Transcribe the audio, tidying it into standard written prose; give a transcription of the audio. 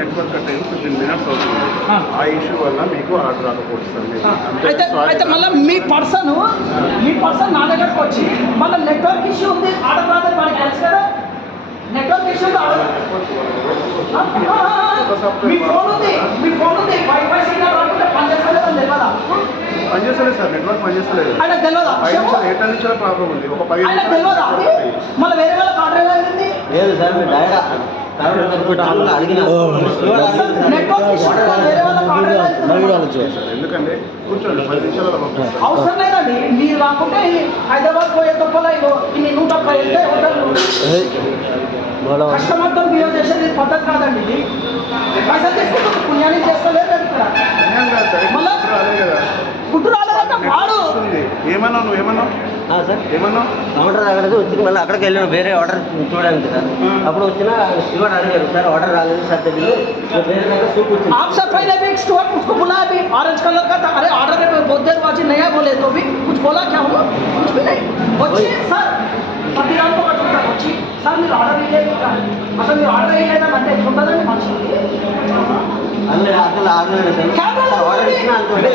Network cut అయ్యి 15 minutes అవుతుంది. ఆ ఇష్యూ వల్ల మీకు ఆర్డర్ రాకపోతుంది సార్. అయితే మళ్ళీ మీ పర్సన్ నా దగ్గరకు వచ్చి మళ్ళీ నెట్వర్క్ ఇష్యూ ఉంది ఆర్డర్ రాదని మనకి తెలుసు కదా. నెట్వర్క్ ఇష్యూ మీ ఫోన్ ఉంది వైఫై సిగ్నల్ రాకుండా పనిచేస్తలేదు అని తెలియదా? పనిచేస్తలేదు సార్, నెట్వర్క్ పనిచేస్తలేదు. ఆయన తెలియదా? ఎయిర్టెల్ నుంచి ప్రాబ్లం ఉంది. ఒక 10 ఆయన తెలియదా? మళ్ళీ వేరే వాళ్ళకి ఆర్డర్ ఎలా అయింది? లేదు సార్, మీరు డైరెక్ట్ ఎందుకంటే కూర్చోండి 10 నిమిషాలలో పంపిస్తాను. అవసరం లేదండి, మీరు కాకుంటే హైదరాబాద్ పోయే తప్పలా ఇన్ని 150 కస్టమర్తో బిహేవ్ చేసేది పద్ధతి కాదండి. ఇది పైసలు తీసుకుంటే పుణ్యాన్ని చేస్తలేదు ఇక్కడ. మళ్ళీ ఫుడ్ రాలేదంటే వాడు ఏమన్నా నువ్వు ఏమన్నావు సార్ ఏమన్నా ఆర్డర్ రాలేదు వచ్చింది. మళ్ళీ అక్కడికి వెళ్ళాను వేరే ఆర్డర్ చూడడానికి సార్. అప్పుడు వచ్చిన స్టూవర్డ్ అడిగారు సార్ ఆర్డర్ రాలేదు సార్ తెలియదు వేరే దగ్గర सूप వచ్చింది. आप सब पहले भी एक स्टूवर्ड उसको बुलाया भी ऑरेंज कलर का था. अरे ऑर्डर बहुत देर बाद नया बोले तो भी कुछ बोला क्या हूँ कुछ भी नहीं. వచ్చి సార్ పదిరాలతో పట్టుకుంటారు వచ్చి సార్ మీరు ఆర్డర్ ఇవ్వలేదు అసలు మీరు ఆర్డర్ ఇవ్వలేదని అంటే ఎట్లుంటుందండి మనుషులకి. అసలు ఆర్డర్ లేదు సార్ ఆర్డర్ ఇచ్చినా అనుకోండి